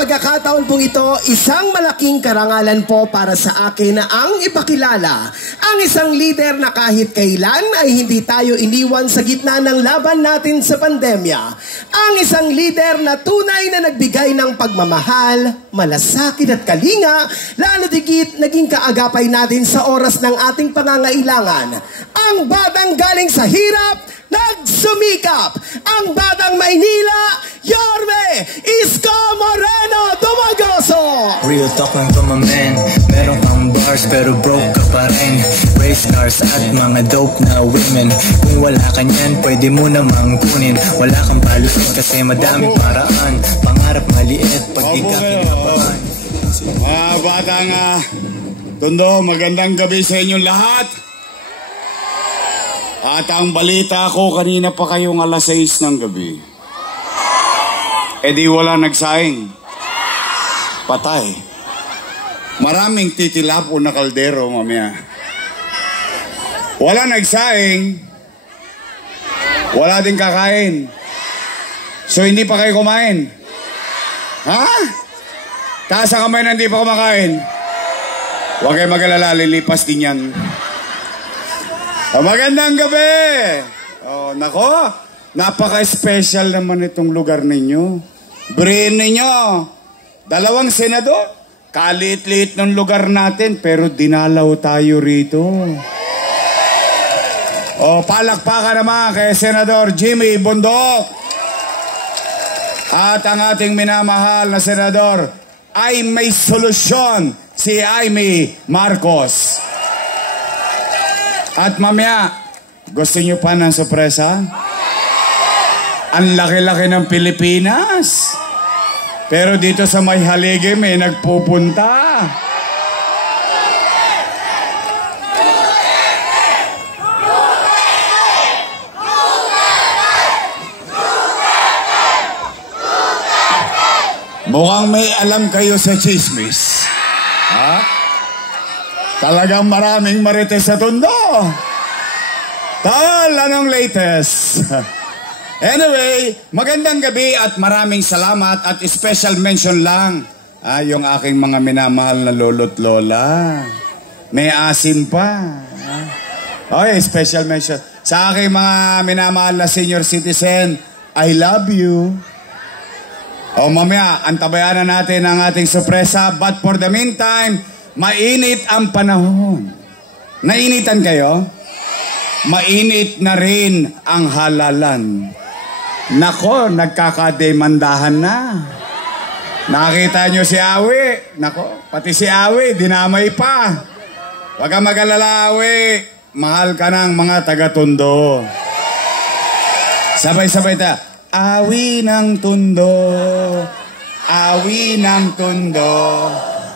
pagkakataon pong ito, isang malaking karangalan po para sa akin na ang ipakilala ang isang leader na kahit kailan ay hindi tayo iniwan sa gitna ng laban natin sa pandemya. Ang isang leader na tunay na nagbigay ng pagmamahal, malasakit at kalinga, lalo digit naging kaagapay natin sa oras ng ating pangangailangan. Ang batang galing sa hirap, nagsumikap. Ang batang Maynila, Yorme Isko Moreno Dumagoso. Real talk lang to my man. Meron kang bars pero broke ka pa rin. Race stars at mga dope na women. Kung wala ka niyan, pwede mo namang kunin. Wala kang palusot kasi madaming paraan. Pangarap maliit pag di ka pinapahan. Batang Tondo, magandang gabi sa inyong lahat. At ang balita ko, kanina pa kayong alas 6 ng gabi. Di wala nagsaing. Patay. Maraming titilap o na kaldero, mamaya. Wala nagsaing. Wala din kakain. So, hindi pa kayo kumain? Ha? Taas ang kamay na hindi pa kumakain. Huwag kayo mag-alala, lilipas din yan. Magandang gabi! Nako, napaka-special naman itong lugar ninyo. Brain ninyo, 2 senador. Kalit-lit ng lugar natin, pero dinalaw tayo rito. Palakpakan naman kay Senador Jimmy Bundok. At ang ating minamahal na senador ay may solusyon, si Amy Marcos. At mamaya, gusto nyo pa ng sorpresa? Ang laki-laki ng Pilipinas. Pero dito sa may haligi may nagpupunta. Mukhang may alam kayo sa chismis. Ha? Talagang maraming marites sa Tondo. Tal, anong latest? Anyway, magandang gabi at maraming salamat at special mention lang. Yung aking mga minamahal na lolo't lola. May asim pa. Okay, special mention. Sa aking mga minamahal na senior citizen, I love you. Mamaya, antabayan na natin ang ating sorpresa. But for the meantime, mainit ang panahon. Nainitan kayo? Mainit na rin ang halalan. Nako, nagkakademandahan na. Nakita nyo si Awi? Nako, pati si Awi, dinamay pa. Huwag kang mag-alala, Awi. Mahal ka ng mga taga-Tondo. Sabay-sabay ta. Awi ng Tondo. Awi ng Tondo.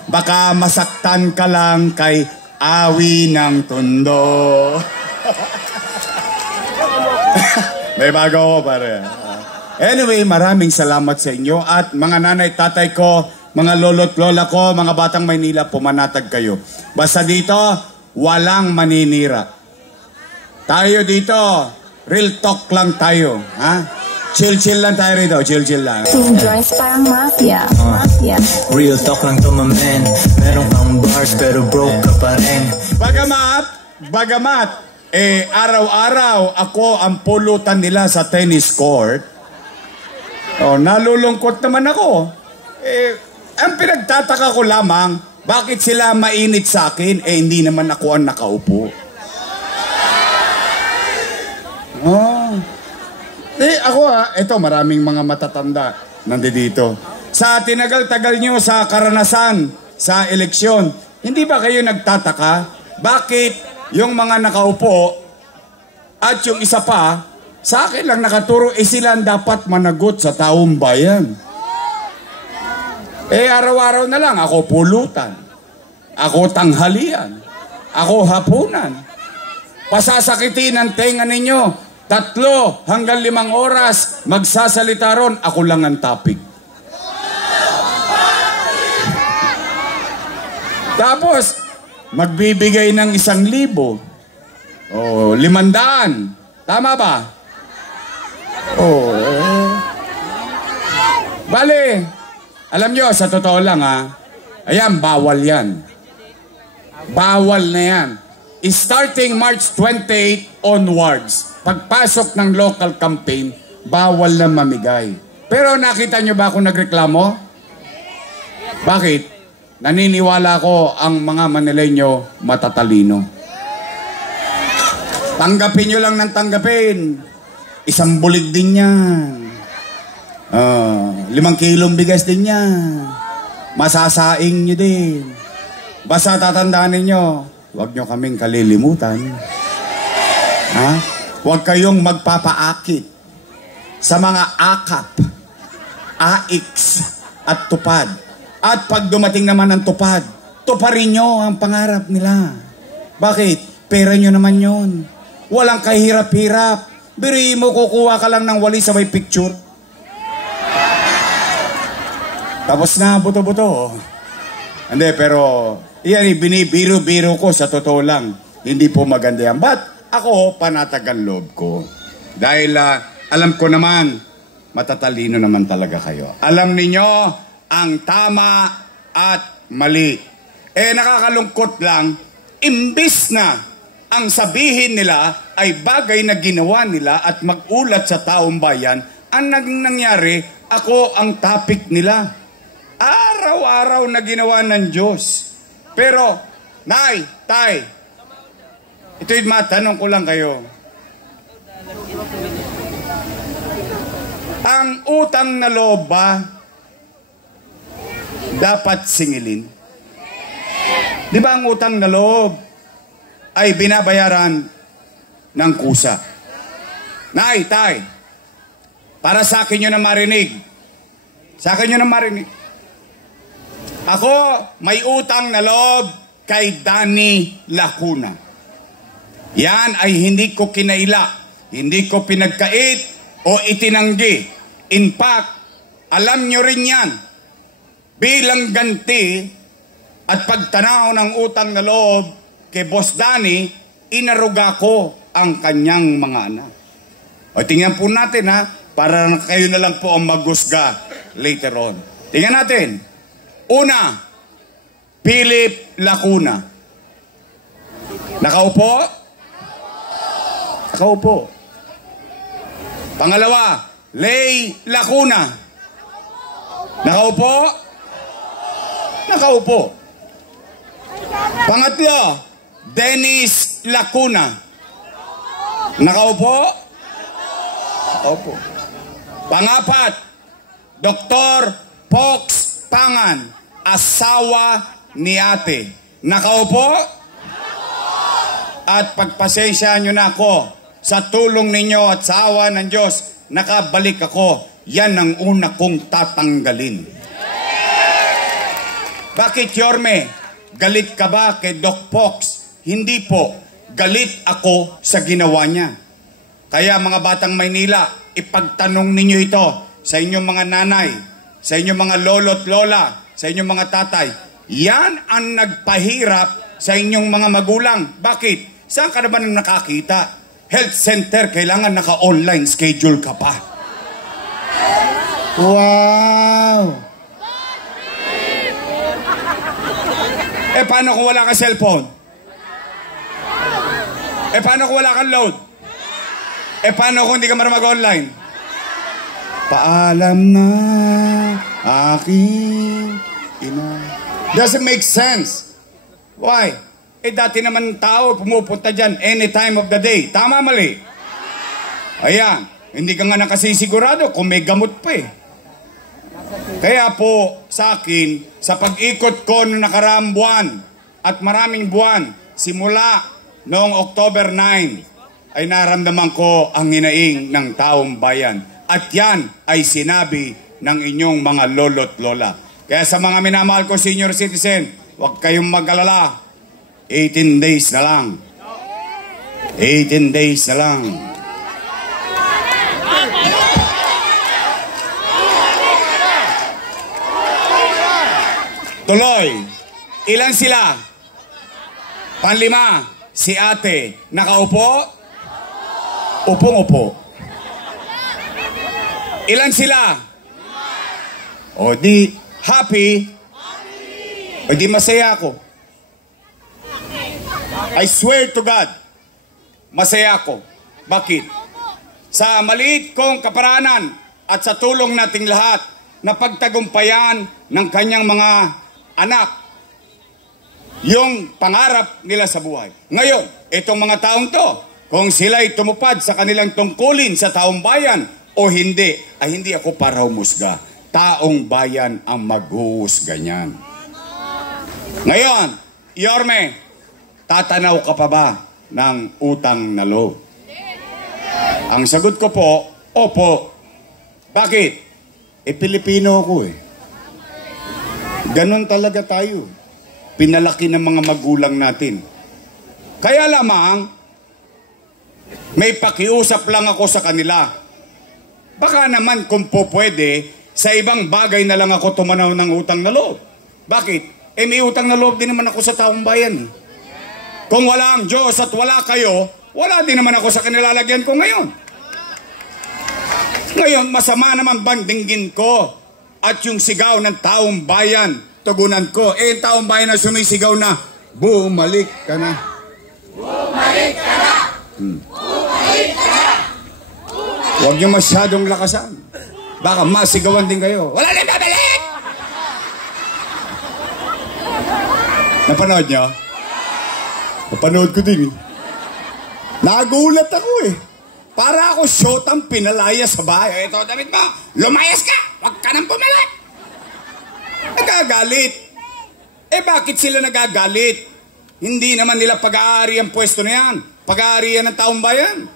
Baka masaktan ka lang kay Awi ng Tondo. May bago ako, pare. Anyway, maraming salamat sa inyo. At mga nanay, tatay ko, mga lolo't lola ko, mga batang Maynila, pumanatag kayo. Basta dito, walang maninira. Tayo dito, real talk lang tayo. Ha? Chill-chill lang tayo rito. Chill-chill lang. Two joints parang mafia. Real talk lang to my man. Meron kang bars pero broke ka pa rin. Bagamat, araw-araw ako ang pulutan nila sa tennis court. Nalulungkot naman ako. Ang pinagtataka ko lamang, bakit sila mainit sa akin, hindi naman ako ang nakaupo. Ako ito maraming mga matatanda nandito. Sa tinagal-tagal nyo sa karanasan, sa eleksyon, hindi ba kayo nagtataka, bakit yung mga nakaupo at yung isa pa, sa akin lang nakaturo, sila dapat managot sa taong bayan. Araw-araw na lang, ako pulutan, ako tanghalian, ako hapunan. Pasasakitin ang tenga ninyo, 3 hanggang 5 oras, magsasalita ron, ako lang ang topic. Tapos, magbibigay ng 1,000. 500. Tama ba? Bale, Alam nyo, sa totoo lang ayan, bawal yan. Bawal na yan. Starting March 28 onwards, pagpasok ng local campaign, bawal na mamigay. Pero nakita nyo ba kung nagreklamo? Bakit? Naniniwala ko ang mga Manileño matatalino. Tanggapin nyo lang ng tanggapin. Isang bulig din yan. 5 kilong bigas din yan. Masasaing nyo din. Basta tatandaan ninyo, huwag nyo kaming kalilimutan. Huwag kayong magpapaakit sa mga akap, aiks, at tupad. At pag dumating naman ang tupad, tuparin nyo ang pangarap nila. Bakit? Pera nyo naman yun. Walang kahirap-hirap. Biri mo, kukuha ka lang ng wali sa may picture. Tapos na, buto-buto. Hindi, pero yan, binibiro-biro ko sa totoo lang. Hindi po maganda yan. But ako, panatagan loob ko. Dahil alam ko naman, matatalino naman talaga kayo. Alam ninyo ang tama at mali. Nakakalungkot lang, imbis na ang sabihin nila ay bagay na ginawa nila at mag-ulat sa taong bayan, ang naging nangyari, ako ang topic nila. Araw-araw na ginawa ng Diyos. Pero, Nay, Tay, ito'y matanong ko lang kayo. Ang utang na loob ba dapat singilin? Di ba ang utang na loob ay binabayaran ng kusa? Nay, Tay, para sa akin yun na marinig. Sa akin yun na marinig. Ako, may utang na loob kay Danny Lacuna. Yan ay hindi ko kinaila, hindi ko pinagkait o itinanggi. In fact, alam nyo rin yan. Bilang ganti at pagtanaw ng utang na loob kay Boss Danny, inaruga ko ang kanyang mga anak. O tingnan po natin para kayo na lang po ang magusga later on. Tingnan natin. Una, Philip Lacuna. Nakaupo? Nakaupo. Pangalawa, Lay Lacuna. Nakaupo? Nakaupo. Pangatlo, Dennis Lacuna. Nakaupo? Nakaupo. Pangapat, Dr. Pox Pangan, asawa ni ate. Nakaupo? At pagpasensya nyo na ako, sa tulong ninyo at sa awa ng Diyos, nakabalik ako. Yan ang una kong tatanggalin. Bakit, Yorme? Galit ka ba kay Doc Pox? Hindi po. Galit ako sa ginawa niya. Kaya mga batang Maynila, ipagtanong ninyo ito sa inyong mga nanay, sa inyong mga lolo't lola, sa inyong mga tatay. Yan ang nagpahirap sa inyong mga magulang. Bakit? Saan ka naman nakakita? Health center, kailangan naka-online schedule ka pa. Wow! Paano kung wala kang cellphone? Paano kung wala kang load? Paano kung hindi ka marunong mag-online? Paalam na aking ina. Doesn't make sense. Why? Dati naman tao pumupunta dyan any time of the day. Tama, mali? Ayan. Hindi ka nga nakasisigurado kung may gamot pa Kaya po sa akin, sa pag-ikot ko noong nakaraang buwan at maraming buwan, simula noong October 9, ay naramdaman ko ang hinaing ng taong bayan. At yan ay sinabi ng inyong mga lolo't lola. Kaya sa mga minamahal ko senior citizen, huwag kayong mag-alala. 18 days na lang. 18 days na lang. Tuloy. Ilan sila? Panlima. Si ate. Nakaupo? Upong-upo. Ilan sila? O di, Happy? O di masaya ako. I swear to God, masaya ako. Bakit? Sa maliit kong kaparanan at sa tulong nating lahat na pagtagumpayan ng kanyang mga anak, yung pangarap nila sa buhay. Ngayon, itong mga taong to, kung sila'y tumupad sa kanilang tungkulin sa taong bayan o hindi, ay hindi ako para humusga. Taong bayan ang maghuhusga niyan. Ngayon, Yorme, tatanaw ka pa ba ng utang na loob? Ang sagot ko po, opo. Bakit? Pilipino ako eh. Ganon talaga tayo. Pinalaki ng mga magulang natin. Kaya lamang, may pakiusap lang ako sa kanila. Baka naman kung po pwede, sa ibang bagay na lang ako tumanaw ng utang na loob. Bakit? May utang na loob din naman ako sa taong bayan. Kung wala ang Diyos at wala kayo, wala din naman ako sa kanilalagyan ko ngayon. Ngayon, masama naman bandinggin ko at yung sigaw ng taong bayan, tugunan ko. Taong bayan na sumisigaw na, bumalik ka na. Bumalik ka na. Bumalik ka na. Huwag niyo masyadong lakasan. Baka masigawan din kayo. Wala na babalik! Napanood niyo? Napanood ko din eh. Nagulat ako eh. Para ako shotang pinalaya sa bahay. Ito, David mo, lumayas ka! Huwag ka nang pumalat! Nagagalit. Bakit sila nagagalit? Hindi naman nila pag-aari ang pwesto na yan. Pag-aarian ng taong bayan.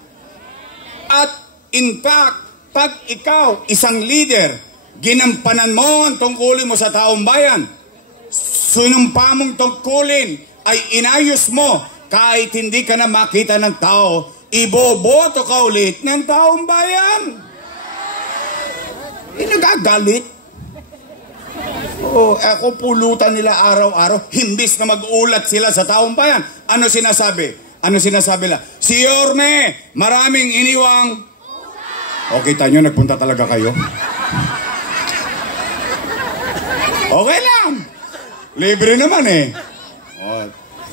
At in fact, pag ikaw, isang leader, ginampanan mo ang tungkulin mo sa taong bayan, sunumpa mong tungkulin ay inayos mo kahit hindi ka na makita ng tao, iboboto ka ulit ng taong bayan. Nagagalit. Ako pulutan nila araw-araw, himbis na mag-ulat sila sa taong bayan. Ano sinasabi? Ano sinasabi nila? Si Yorme, maraming iniwang... Okay, tanyo, nagpunta talaga kayo. Okay lang. Libre naman eh.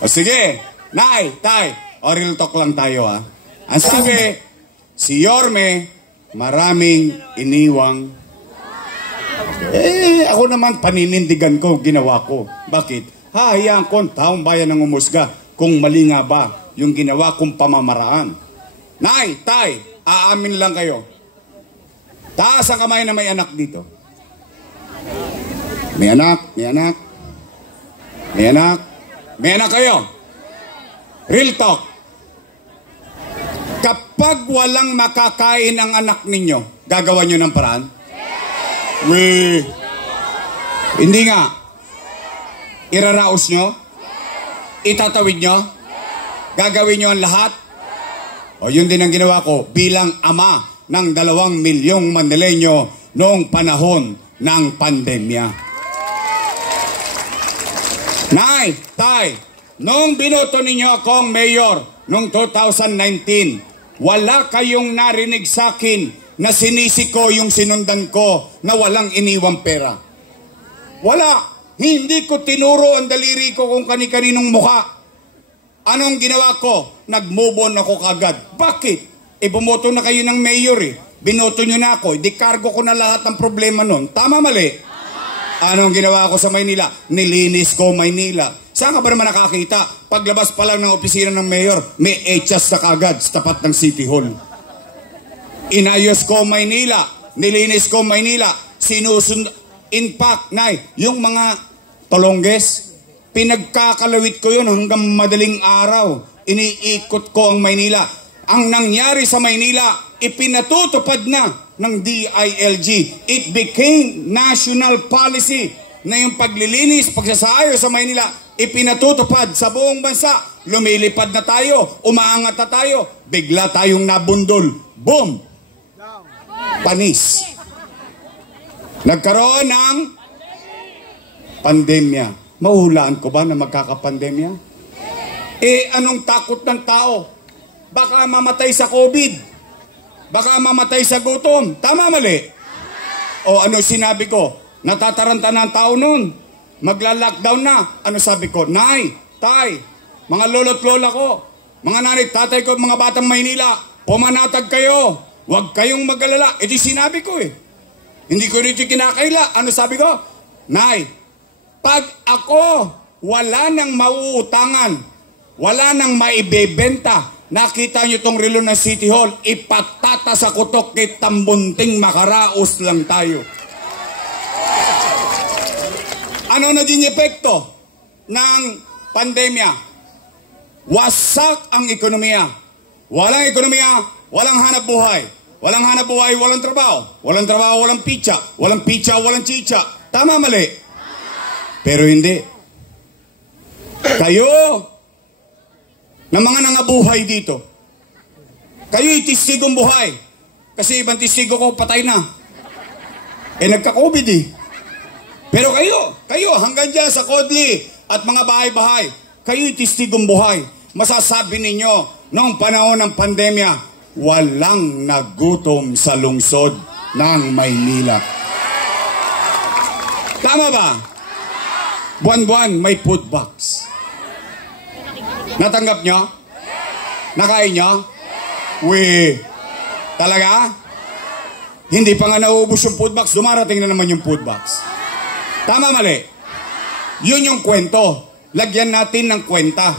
Sige, Nay, Tay, real talk lang tayo ha. Ang sabi, si Yorme, maraming iniwang... ako naman paninindigan ko, ginawa ko. Bakit? Hahayaan ko ang taong bayan ng umusga kung mali nga ba yung ginawa kong pamamaraan. Nay, Tay, aamin lang kayo. Taas ang kamay na may anak dito. May anak, may anak. May anak. May anak kayo. Real talk. Kapag walang makakain ang anak ninyo, gagawa nyo ng paraan? Weh. Hindi nga. Iraraos nyo? Itatawid nyo? Gagawin nyo ang lahat? Yun din ang ginawa ko bilang ama ng 2 milyong Manileño noong panahon ng pandemya. Nay, Tay, noong binoto ninyo akong mayor noong 2019, wala kayong narinig sa akin na sinisi ko yung sinundan ko na walang iniwang pera. Wala. Hindi ko tinuro ang daliri ko kung kani-kaninong mukha. Anong ginawa ko? Nag-move on ako kagad. Bakit? Bumoto na kayo ng mayor eh. Binoto nyo na ako. Di-cargo ko na lahat ng problema nun. Tama, mali? Anong ginawa ko sa Maynila? Nilinis ko Maynila. Saan ka ba naman nakakita? Paglabas pa lang ng opisina ng mayor, may echas na kagad sa tapat ng City Hall. Inayos ko Maynila. Nilinis ko Maynila. In fact, Nay, yung mga tolongges, pinagkakalawit ko yun hanggang madaling araw. Iniikot ko ang Maynila. Ang nangyari sa Maynila, ipinatutupad na ng DILG. It became national policy na yung paglilinis, pagsasayo sa Maynila, ipinatutupad sa buong bansa. Lumilipad na tayo, umaangat na tayo, bigla tayong nabundol. Boom! Panis. Nagkaroon ng pandemya. Mahulaan ko ba na magkakapandemya? Anong takot ng tao? Baka mamatay sa COVID. Baka mamatay sa gutom. Tama, mali? O ano sinabi ko? Natataranta na ang tao noon. Magla-lockdown na. Ano sabi ko? Nay, tay, mga lolo't lola ko, mga nanay, tatay ko, mga batang Maynila, pumanatag kayo. Huwag kayong mag-alala. E di sinabi ko eh. Hindi ko rin kinakaila. Ano sabi ko? Nay, pag ako wala nang mauutangan, wala nang maibebenta, nakita nyo tong relo ng City Hall, ipatata sa kutok kay tambunting makaraos lang tayo. Ano naging epekto ng pandemya? Wasak ang ekonomiya. Walang ekonomiya, walang hanap buhay. Walang hanap buhay, walang trabaho. Walang trabaho, walang pizza. Walang pizza, walang chicha. Tama, mali? Pero hindi. Kayo, na mga nangabuhay dito, kayo itistigong buhay. Kasi ibang tistigo ko patay na. Eh, nagka-COVID eh. Pero kayo, hanggang dyan sa Kodli at mga bahay-bahay, kayo itistigong buhay. Masasabi ninyo, noong panahon ng pandemya, walang nagutom sa lungsod ng Maynila. Tama ba? Buwan-buwan may food box. Natanggap nyo? Nakain nyo? Talaga? Hindi pa nga nauubos yung food box, dumarating na naman yung food box. Tama, mali? Yun yung kwento. Lagyan natin ng kwenta.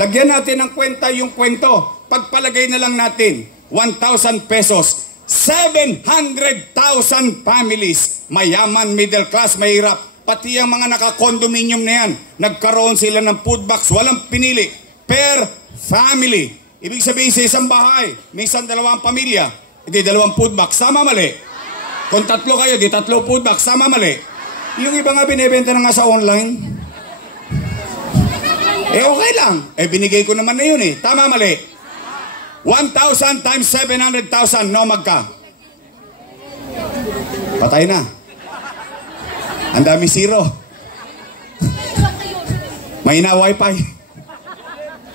Lagyan natin ng kwenta yung kwento. Pagpalagay na lang natin, 1,000 pesos, 700,000 families, mayaman, middle class, mahirap, pati ang mga naka-condominium na yan, nagkaroon sila ng food box, walang pinili, per family. Ibig sabihin sa isang bahay, minsan 2 pamilya, hindi 2 food box, sama mali. Kung 3 kayo, di 3 food box, sama mali. Yung iba nga binibenta na nga sa online, okay lang, binigay ko naman na yun tama mali. 1,000 times 700,000, no magka? Patay na. Ang dami zero. May na wifi.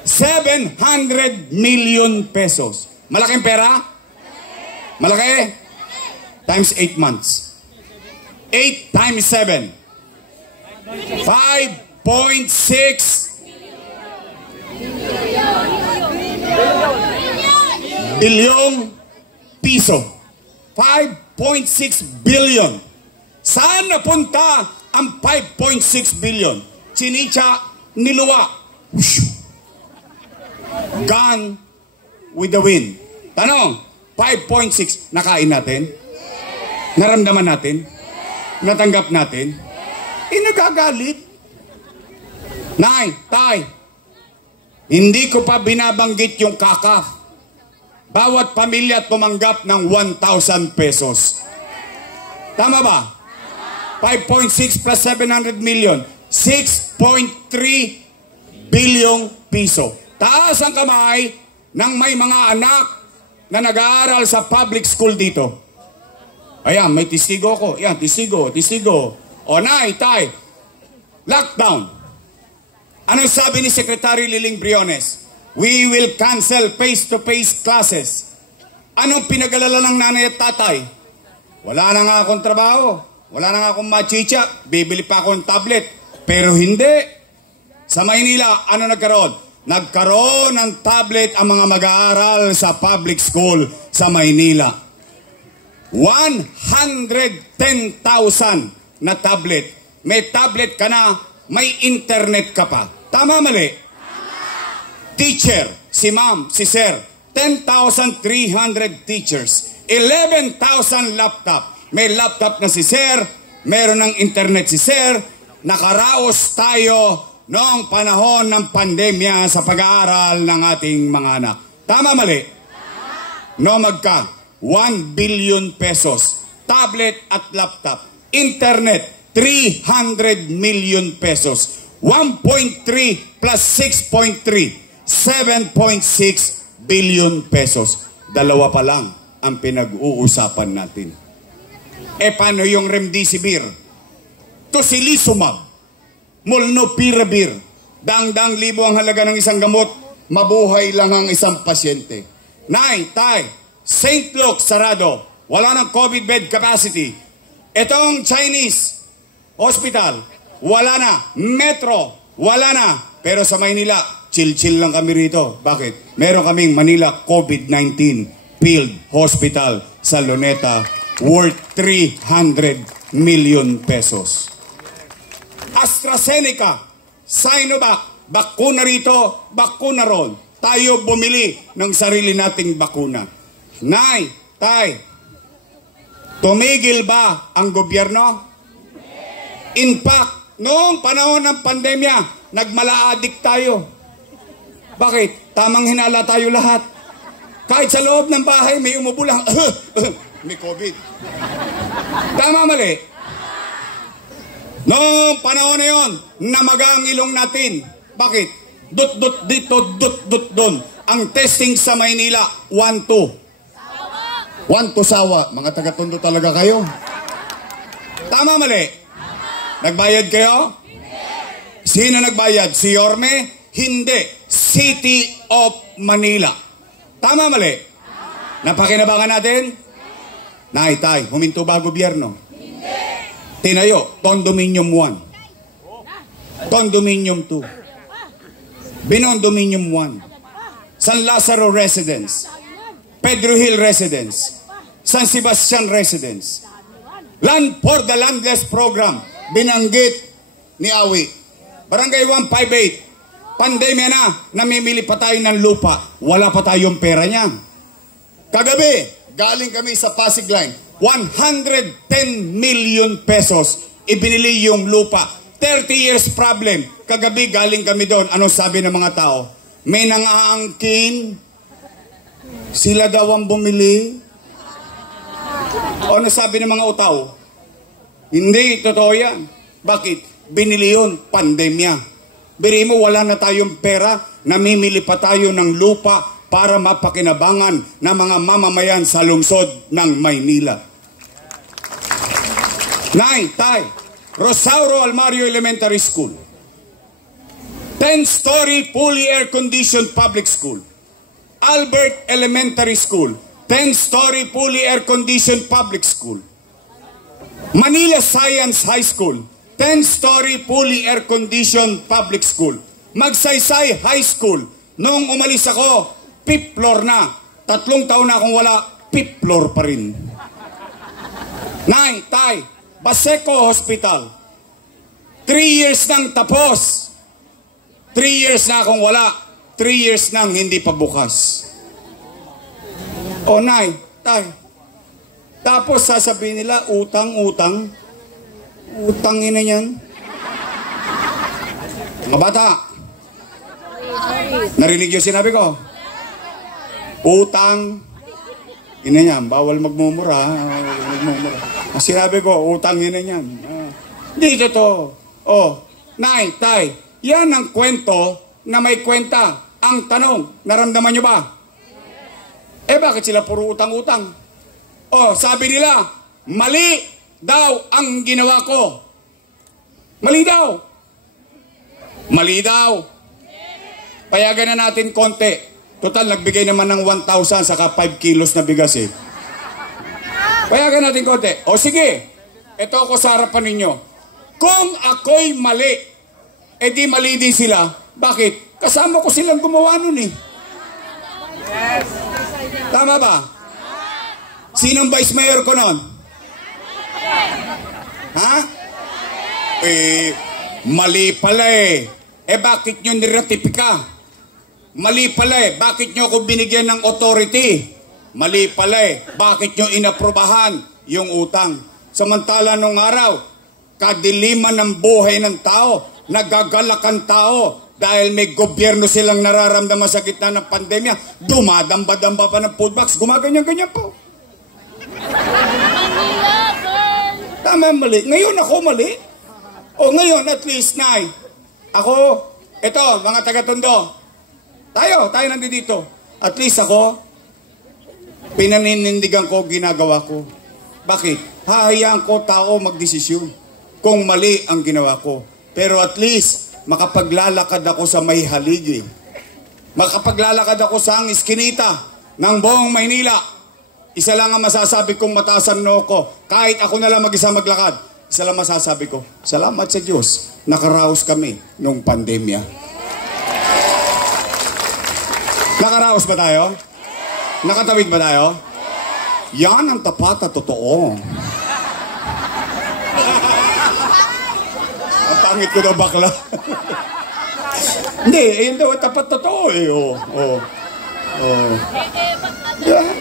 700 million pesos. Malaking pera? Malaki? Times 8 months. 8 times 7. 5.6 bilyong piso. 5.6 billion. Saan napunta ang 5.6 billion? Sinitsa, niluwa. Gone with the wind. Tanong, 5.6, nakain natin? Naramdaman natin? Natanggap natin? Nagagalit. Nay, tay, hindi ko pa binabanggit yung kakaf. Bawat pamilya tumanggap ng 1,000 pesos. Tama ba? 5.6 plus 700 million. 6.3 bilyong piso. Taas ang kamay ng may mga anak na nag-aaral sa public school dito. Ayan, may testigo ko. Ayan, testigo. O nay, tay, lockdown. Anong sabi ni Secretary Liling Briones? We will cancel face-to-face classes. Anong pinag-alala ng nanay at tatay? Wala na nga akong trabaho. Wala na nga akong machicha. Bibili pa akong tablet. Pero hindi. Sa Maynila, ano nagkaroon? Nagkaroon ng tablet ang mga mag-aaral sa public school sa Maynila. 110,000 na tablet. May tablet ka na, may internet ka pa. Tama, mali? Teacher, si ma'am, si sir, 10,300 teachers, 11,000 laptop. May laptop na si sir, meron ng internet si sir, nakaraos tayo noong panahon ng pandemya sa pag-aaral ng ating mga anak. Tama, mali? No, magka 1 billion pesos, tablet at laptop, internet, 300 million pesos, 1.3 plus 6.3, 7.6 billion pesos. Dalawa pa lang ang pinag-uusapan natin. Paano yung remdesivir? Tocilizumab, molnupiravir, daang-daang libo ang halaga ng isang gamot, mabuhay lang ang isang pasyente. Nay, tay, St. Luke sarado, wala ng COVID bed capacity. Itong Chinese hospital, wala na. Metro, wala na. Pero sa Maynila, chill-chill lang kami rito. Bakit? Meron kaming Manila COVID-19 Field Hospital sa Luneta worth 300 million pesos. AstraZeneca, Sinovac, bakuna rito, bakuna ron. Tayo bumili ng sarili nating bakuna. Nay, tay, tumigil ba ang gobyerno? In fact, noong panahon ng pandemya, nagmala-addict tayo. Bakit? Tamang hinala tayo lahat. Kahit sa loob ng bahay, may umubo lang. May COVID. Tama, mali? Noong panahon na yun, namaga ang ilong natin. Bakit? Dut-dut dito, dut-dut doon. Ang testing sa Maynila, 1-2. 1-2 sawa. Mga taga-Tondo talaga kayo. Tama, mali? Nagbayad kayo? Sino nagbayad? Si Yorme? Hindi. City of Manila. Tama, mali? Napakinabangan natin? Nay, tay, huminto ba gobyerno? Hindi. Tinayo, Condominium 1. Condominium 2. Binondominium 1. San Lazaro Residence. Pedro Hill Residence. San Sebastian Residence. Land for the Landless Program. Binanggit ni Awi. Barangay 158. Pandemya na, namimili pa tayo ng lupa. Wala pa tayong pera niya. Kagabi, galing kami sa Pasig Line. 110 million pesos ibinili yung lupa. 30 years problem. Kagabi galing kami doon. Ano sabi ng mga tao? May nang-aangkin. Sila daw ang bumili. O ano sabi ng mga utaw? Hindi, totoo yan. Bakit? Binili yun, pandemya. Biri mo, wala na tayong pera, namimili pa tayo ng lupa para mapakinabangan ng mga mamamayan sa lungsod ng Maynila. Nay, tay, Rosauro Almario Elementary School. 10-story fully air-conditioned public school. Albert Elementary School. 10-story fully air-conditioned public school. Manila Science High School. 10-story fully air-conditioned public school. Magsaysay High School. Noong umalis ako, 5th floor na. 3 taon na akong wala, 5th floor pa rin. Nay, tay, Baseco Hospital. 3 years nang tapos. 3 years na akong wala. 3 years nang hindi pa bukas. O nay, tay. Tapos sasabihin nila, utang. Utangin na yan. Mga bata, narinig yung sinabi ko? Utang. Ina yan, bawal magmumura. Ang sinabi ko, utang ina yan. Hindi totoo. Oh, nay, tay, yan ang kwento na may kwenta. Ang tanong, naramdaman nyo ba? Eh bakit sila puro utang-utang? Oh, sabi nila, mali daw ang ginawa ko. Mali daw. Mali daw. Payagan na natin konti. Total, nagbigay naman ng 1,000 saka 5 kilos na bigas eh. Payagan natin konti. O sige, ito ako sa harapan ninyo. Kung ako'y mali, edi mali din sila. Bakit? Kasama ko silang gumawa nun eh. Tama ba? Sinong vice mayor ko nun? Ha? Mali pala eh. Bakit nyo niratipika? Mali pala eh. Bakit nyo ako binigyan ng authority? Mali pala eh. Bakit nyo inaprobahan yung utang? Samantala nung araw, kadiliman ng buhay ng tao, nagagalak ang tao dahil may gobyerno silang nararamdaman sa gitna ng pandemya, dumadamba-damba pa ng food box, gumaganyan-ganyan po. Tama, mali. Ngayon ako mali. O ngayon, at least, nay. Ako, ito, mga taga-Tondo. Tayo nandito. At least ako, pinaninindigan ko, ginagawa ko. Bakit? Hahayaan ko tao magdesisyon kung mali ang ginawa ko. Pero at least, makapaglalakad ako sa may haligi. Makapaglalakad ako sa iskinita ng buong Maynila. isa lang ang masasabi kong mataas ang noo ko. Kahit ako na lang mag-isa maglakad, isa lang masasabi ko, salamat sa Diyos, nakaraos kami nung pandemya. Nakaraos ba tayo? Nakatawid ba tayo? Yan ang tapat at totoo. Ang pangit ko daw bakla. Hindi, yun daw tapat totoo eh. Yeah.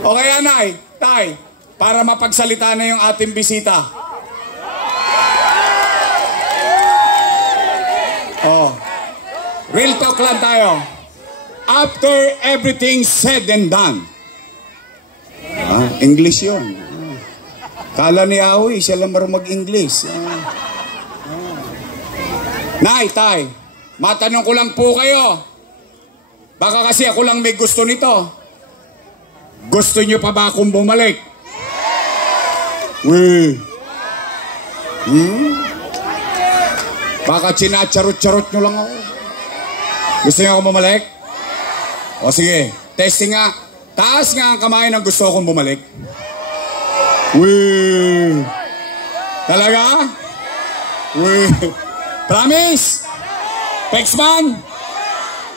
Okay, Anay, Tay, para mapagsalita na yung ating bisita. Real talk lang tayo. After everything said and done. English yun. Kala ni Aoy, siya lang marunong mag-English. Nay, Tay, matanong ko lang po kayo. Baka kasi ako lang may gusto nito. Gusto nyo pa ba akong bumalik? Baka chinacharot-charot nyo lang ako. Gusto nyo akong bumalik? O sige, testing nga. Taas nga ang kamay ng gusto akong bumalik. Talaga? Promise? Pexman?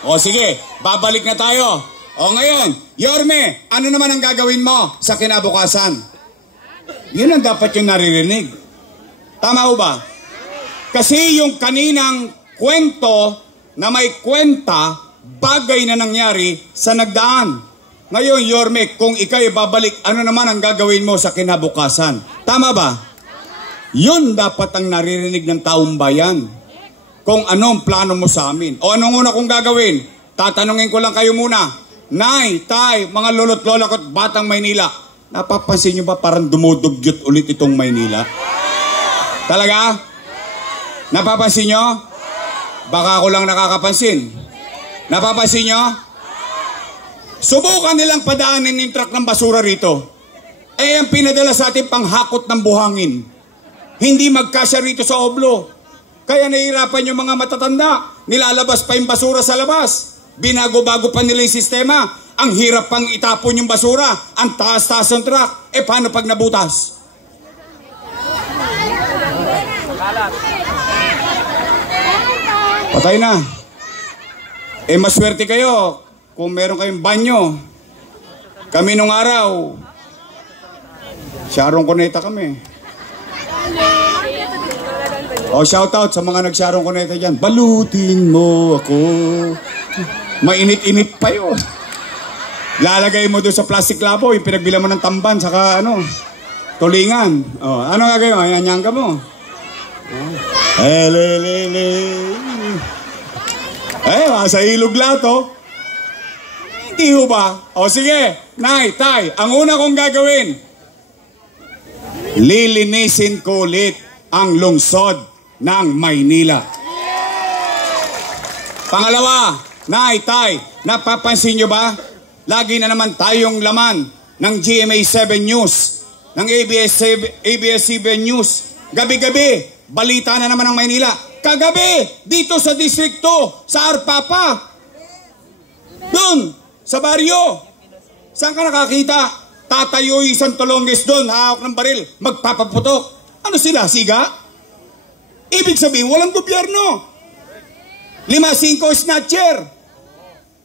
O sige, babalik na tayo. O ngayon, Yorme, ano naman ang gagawin mo sa kinabukasan? Yun ang dapat yung naririnig. Tama ho ba? Kasi yung kaninang kwento na may kwenta, bagay na nangyari sa nagdaan. Ngayon, Yorme, kung ikay babalik, ano naman ang gagawin mo sa kinabukasan? Tama ba? Yun dapat ang naririnig ng taong bayan. Kung anong plano mo sa amin. O anong una kong gagawin? Tatanungin ko lang kayo muna. Nay, Tay, mga lolo't lola ko't batang Maynila, napapansin nyo ba parang dumudugyot ulit itong Maynila? Talaga? Napapansin nyo? Baka ako lang nakakapansin. Napapansin nyo? Subukan nilang padaanin yung truck ng basura rito. Eh, ang pinadala sa atin panghakot ng buhangin. Hindi magkasya rito sa oblo. Kaya nahihirapan yung mga matatanda. Nilalabas pa yung basura sa labas. Binago-bago pa nila yung sistema. Ang hirap pang itapon yung basura. Ang taas-taas ng truck. Eh, paano pag nabutas? Patay na. Eh, maswerte kayo kung meron kayong banyo. Kami nung araw, Sharon Cuneta kami. Shoutout sa mga nag-Sharon Cuneta dyan. Balutin mo ako. Mainit-init pa yun. Lalagay mo doon sa plastic labo, yung pinagbilan mo ng tamban, saka tulingan. Ano gagawin mo? Ayan ka mo. Sa ilog lato. Hindi ho ba? Sige, Nay, Tay, ang una kong gagawin, lilinisin ko ulit ang lungsod ng Maynila. Pangalawa, Nay, Tay, napapansin nyo ba? Lagi na naman tayong laman ng GMA7 News, ng ABS-CBN News. Gabi-gabi, balita na naman ng Maynila. Kagabi, dito sa distrikto, sa Arpapa. Doon, sa baryo. Saan ka nakakita? Tatayo isang Tolonges doon, hawak ng baril, magpapaputok. Ano sila, siga? Ibig sabihin, walang gobyerno. 5-5 snatcher.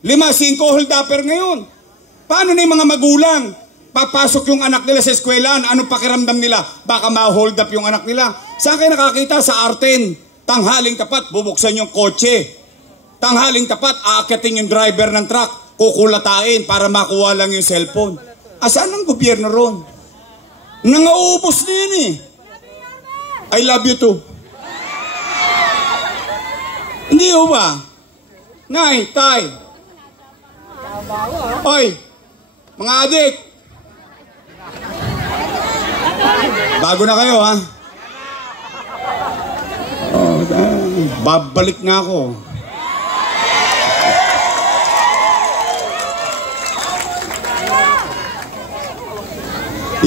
5-5 hold-upper ngayon. Paano na yung mga magulang? Papasok yung anak nila sa eskwelahan, anong pakiramdam nila? Baka ma-hold up yung anak nila. Saan kayo nakakita? Sa Arten. Tanghaling tapat, bubuksan yung kotse. Tanghaling tapat, aakyatin yung driver ng truck, kukulatain para makuha lang yung cellphone. Asaan ang gobyerno ron? Nangaubos na yun eh. I love you too. Hindi ho ba? Nay, Tay. Oy, mga adik. Bago na kayo, ha? Babalik nga ako.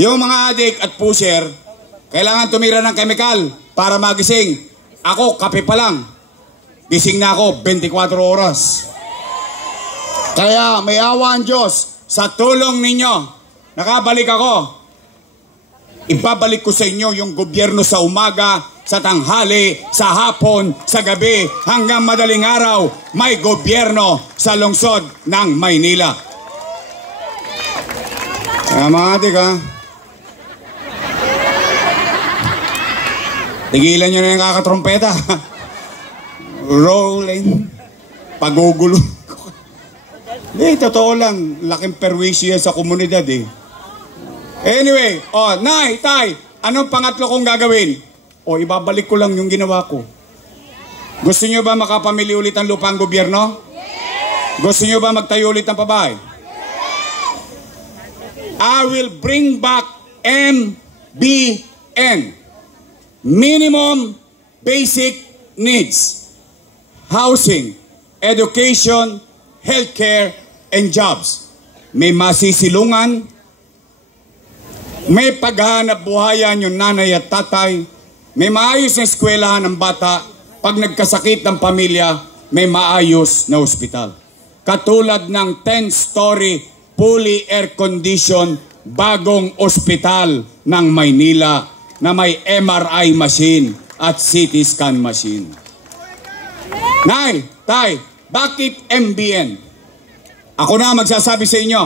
Yung mga adik at pusher, kailangan tumira ng chemical para magising. Ako, kape pa lang. Gising na ako 24 oras. Kaya may awa ang Diyos. sa tulong ninyo, nakabalik ako. Ibabalik ko sa inyo yung gobyerno sa umaga, sa tanghali, sa hapon, sa gabi, hanggang madaling araw, may gobyerno sa lungsod ng Maynila. Kaya mga adik ha, tigilan nyo na yung kakatrompeta. Rolling. Pagugulo. Totoo lang, laking perwisyo sa komunidad eh. Anyway, Nay, Tay, anong pangatlo kong gagawin? Ibabalik ko lang yung ginawa ko. Gusto nyo ba makapamili ulit ang lupa ang gobyerno? Yes! Gusto nyo ba magtayo ulit ng pabahay? Yes! I will bring back MBN. Minimum Basic Needs. Housing, education, healthcare, and jobs. May masisilungan, may paghahanap buhayan yung nanay at tatay, may maayos na eskwelahan ng bata, pag nagkasakit ng pamilya, may maayos na ospital. Katulad ng 10-story, fully air-conditioned, bagong ospital ng Maynila na may MRI machine at CT scan machine. Nay, Tay, bakit MBN? Ako na magsasabi sa inyo,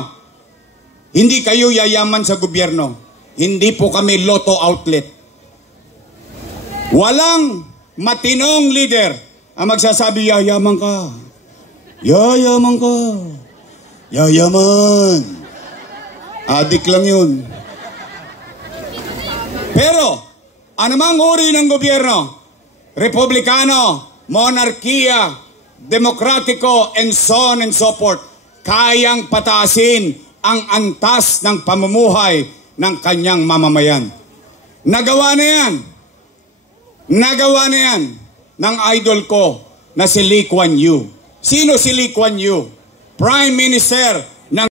hindi kayo yayaman sa gobyerno. Hindi po kami lotto outlet. Walang matinong leader ang magsasabi, yayaman ka. Yayaman ka. Yayaman. Adik lang yun. Pero, anumang uri ng gobyerno, republikano, monarkiya, demokratiko, and so on and so forth, kayang pataasin ang antas ng pamumuhay ng kanyang mamamayan. Nagawa na yan. Nagawa na yan ng idol ko na si Lee Kuan Yew. Sino si Lee Kuan Yew? Prime Minister